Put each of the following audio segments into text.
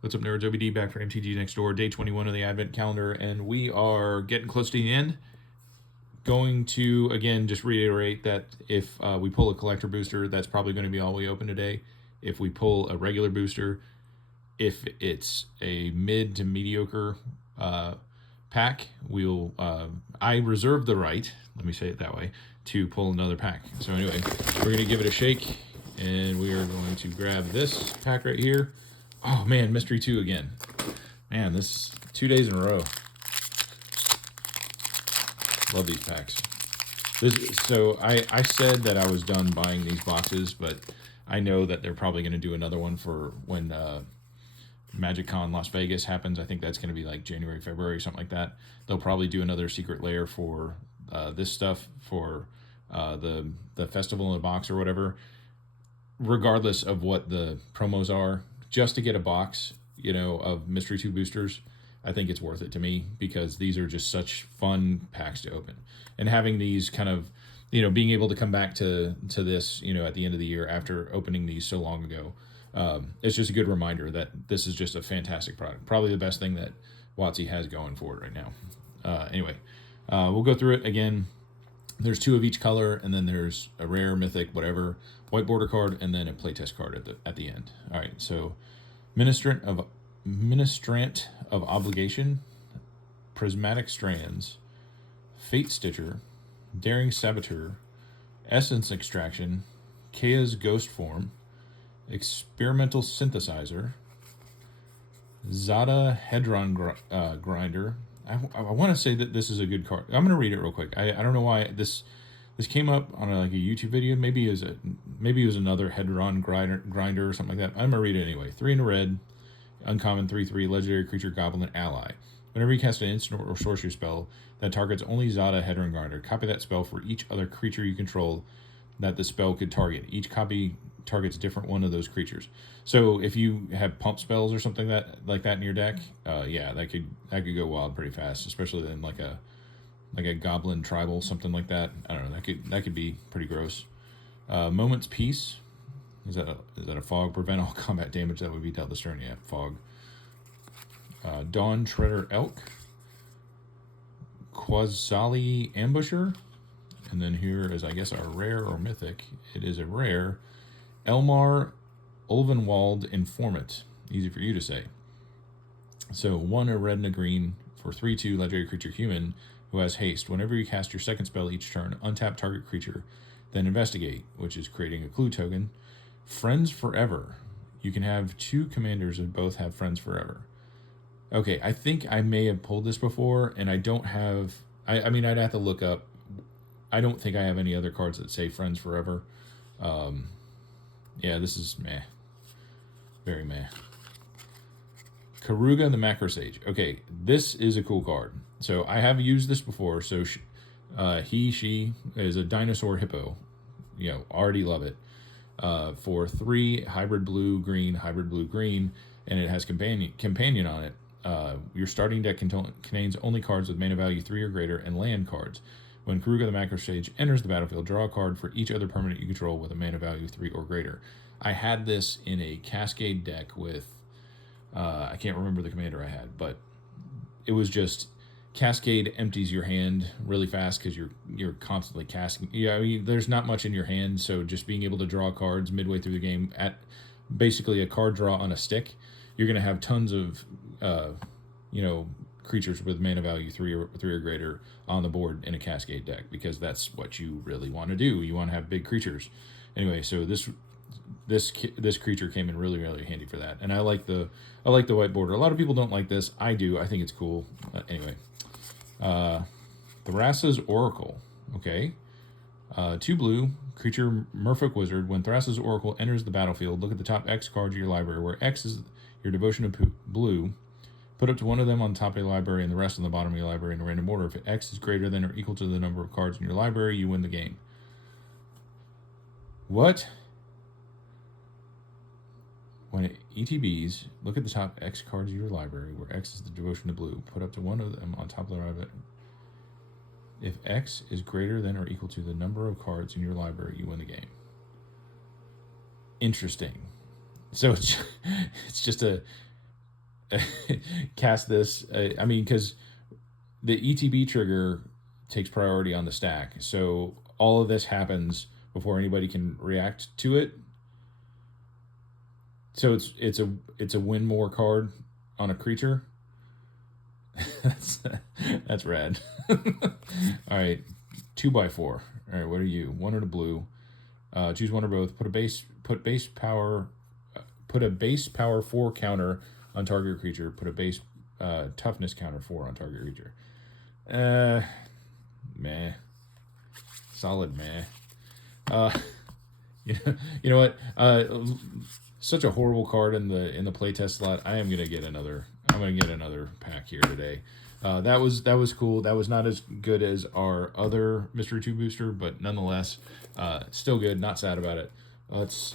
What's up, nerds? OBD back for MTG Next Door, day 21 of the Advent calendar, and we are getting close to the end. Going to, again, just reiterate that if we pull a collector booster, that's probably going to be all we open today. If we pull a regular booster, if it's a mid to mediocre pack, I reserve the right, let me say it that way, to pull another pack. So anyway, we're going to give it a shake, and we are going to grab this pack right here. Oh man, Mystery 2 again. Man, this 2 days in a row. Love these packs. So I said that I was done buying these boxes, but I know that they're probably going to do another one for when MagicCon Las Vegas happens. I think that's going to be like January, February, something like that. They'll probably do another secret layer for this stuff for the festival in the box or whatever. Regardless of what the promos are, just to get a box, of Mystery 2 boosters, I think it's worth it to me because these are just such fun packs to open. And having these kind of, being able to come back to this, at the end of the year after opening these so long ago, it's just a good reminder that this is just a fantastic product. Probably the best thing that WotC has going for it right now. Anyway, we'll go through it again. There's 2 of each color, and then there's a rare, mythic, whatever, white border card, and then a playtest card at the end. All right, so Ministrant of Obligation, Prismatic Strands, Fate Stitcher, Daring Saboteur, Essence Extraction, Kaya's Ghost Form, Experimental Synthesizer, Zada Hedron Grinder. I want to say that this is a good card. I'm going to read it real quick. I don't know why this came up on a YouTube video. Maybe it was another Hedron grinder or something like that. I'm going to read it anyway. 3 in a red, uncommon 3/3 legendary creature goblin ally. Whenever you cast an instant or sorcery spell that targets only Zada Hedron Grinder, copy that spell for each other creature you control that the spell could target. Each copy targets a different one of those creatures. So if you have pump spells or something like that in your deck, yeah, that could go wild pretty fast, especially in like a goblin tribal, something like that. I don't know. That could be pretty gross. Moment's Peace. Is that a fog? Prevent all combat damage that would be dealt this turn. Yeah, fog. Dawn Treader Elk. Quasali Ambusher. And then here is, I guess, our rare or mythic. It is a rare. Elmar Ulvenwald Informant. Easy for you to say. So 1 a red and a green for 3/2 legendary creature human who has haste. Whenever you cast your second spell each turn, untap target creature, then investigate, which is creating a clue token. Friends Forever. You can have 2 commanders that both have Friends Forever. Okay, I think I may have pulled this before, and I don't have... I mean, I'd have to look up. I don't think I have any other cards that say Friends Forever. Yeah, this is meh. Very meh. Karuga the Macro Sage. Okay, this is a cool card. So I have used this before. So she is a dinosaur hippo. Already love it. For 3 hybrid blue green, and it has companion on it. Your starting deck contains only cards with mana value 3 or greater and land cards. When Karuga the Macro Sage enters the battlefield, draw a card for each other permanent you control with a mana value 3 or greater. I had this in a Cascade deck with, I can't remember the commander I had, but it was just Cascade empties your hand really fast because you're constantly casting. Yeah, I mean, there's not much in your hand, so just being able to draw cards midway through the game at basically a card draw on a stick, you're going to have tons of, creatures with mana value 3 or greater on the board in a Cascade deck because that's what you really want to do. You want to have big creatures. Anyway, so this creature came in really, really handy for that, and I like the white border. A lot of people don't like this. I do. I think it's cool. Anyway, Thrasa's Oracle. Okay, 2 blue creature Merfolk Wizard. When Thrasa's Oracle enters the battlefield, look at the top X cards of your library, where X is your devotion to blue. Put up to 1 of them on the top of your library and the rest on the bottom of your library in a random order. If X is greater than or equal to the number of cards in your library, you win the game. What? When it ETBs, look at the top X cards of your library, where X is the devotion to blue. Put up to 1 of them on top of the library. If X is greater than or equal to the number of cards in your library, you win the game. Interesting. So it's just a cast this. I mean, because the ETB trigger takes priority on the stack, so all of this happens before anybody can react to it. So it's a win more card on a creature. that's rad. All right, 2x4. All right, what are you? One or the blue. Choose one or both. Put a base power 4 counter on target creature. Put a base toughness counter 4 on target creature. Meh. Solid meh. You know what? Such a horrible card in the playtest slot. I'm gonna get another pack here today. That was cool. That was not as good as our other Mystery 2 booster, but nonetheless, still good. Not sad about it. Let's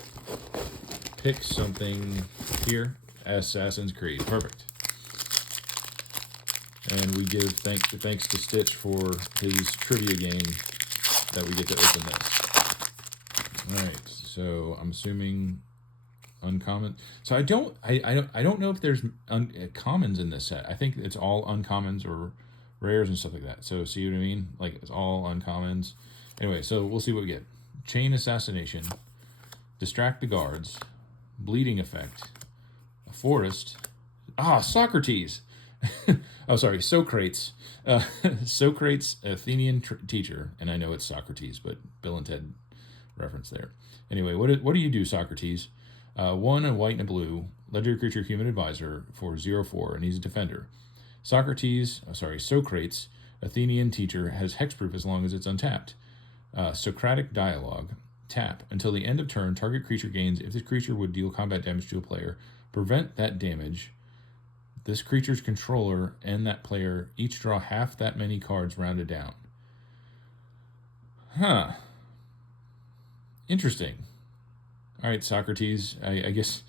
pick something here. Assassin's Creed. Perfect. And we give thanks to Stitch for his trivia game that we get to open this. All right. So I'm assuming uncommon. So I don't know if there's commons in this set. I think it's all uncommons or rares and stuff like that. So see what I mean? Like it's all uncommons. Anyway, so we'll see what we get. Chain Assassination, Distract the Guards, Bleeding Effect, a Forest. Socrates. Oh, sorry, Socrates. Socrates, Athenian teacher, and I know it's Socrates, but Bill and Ted reference there. Anyway, what do you do, Socrates? 1 a white and a blue, legendary creature, human advisor for 0/4, and he's a defender. Socrates, Athenian teacher, has hexproof as long as it's untapped. Socratic dialogue, tap. Until the end of turn, target creature gains, if this creature would deal combat damage to a player, prevent that damage. This creature's controller and that player each draw half that many cards rounded down. Huh. Interesting. All right, Socrates, I guess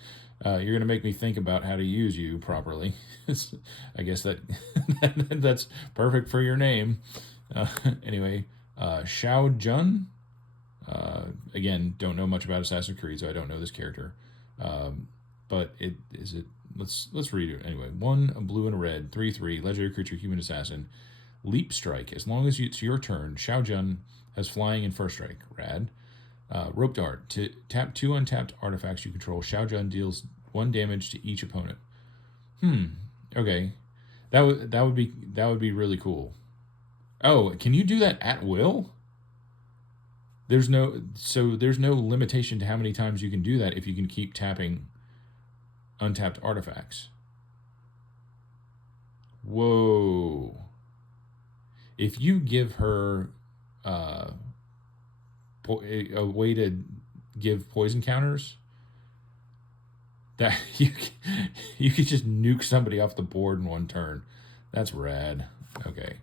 you're going to make me think about how to use you properly. I guess that's perfect for your name. Anyway, Xiao Jun. Again, don't know much about Assassin's Creed, so I don't know this character. But let's read it anyway. 1 a blue and a red, 3/3, legendary creature, human assassin. Leap strike. As long as it's your turn, Xiao Jun has flying and first strike. Rad. Rope dart. To tap 2 untapped artifacts you control, Xiao Jun deals 1 damage to each opponent. Okay. That would be really cool. Oh, can you do that at will? There's no limitation to how many times you can do that if you can keep tapping untapped artifacts. Whoa. If you give her a way to give poison counters, that you could just nuke somebody off the board in 1 turn. That's rad. Okay.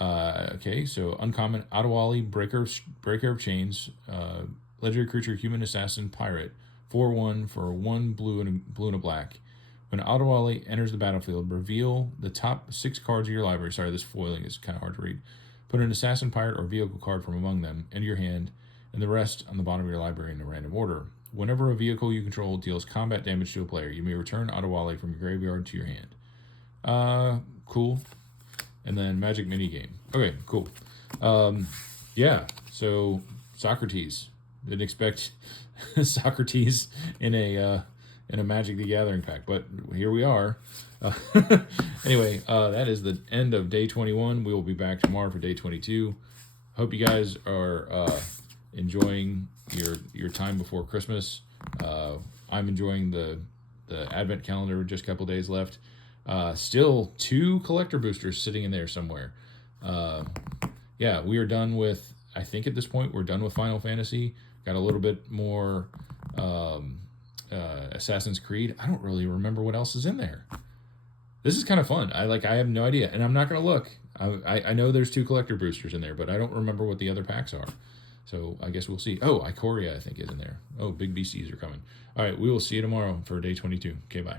Okay, so uncommon, Adewale, Breaker of Chains, legendary creature, human assassin, pirate, 4/1 for 1 blue and a black. When Adewale enters the battlefield, reveal the top 6 cards of your library. Sorry, this foiling is kind of hard to read. Put an assassin, pirate, or vehicle card from among them into your hand, and the rest on the bottom of your library in a random order. Whenever a vehicle you control deals combat damage to a player, you may return Adewale from your graveyard to your hand. Cool. And then Magic minigame. Okay, cool. Yeah, so Socrates. Didn't expect Socrates in a Magic the Gathering pack, but here we are. Anyway, that is the end of day 21. We will be back tomorrow for day 22. Hope you guys are enjoying your time before Christmas. I'm enjoying the Advent calendar. Just a couple days left. Still 2 collector boosters sitting in there somewhere. Yeah, we are done with, I think at this point, we're done with Final Fantasy. Got a little bit more Assassin's Creed. I don't really remember what else is in there. This is kind of fun. I have no idea, and I'm not going to look. I know there's 2 collector boosters in there, but I don't remember what the other packs are. So I guess we'll see. Oh, Ikoria, I think, is in there. Oh, big BCs are coming. All right, we will see you tomorrow for day 22. Okay, bye.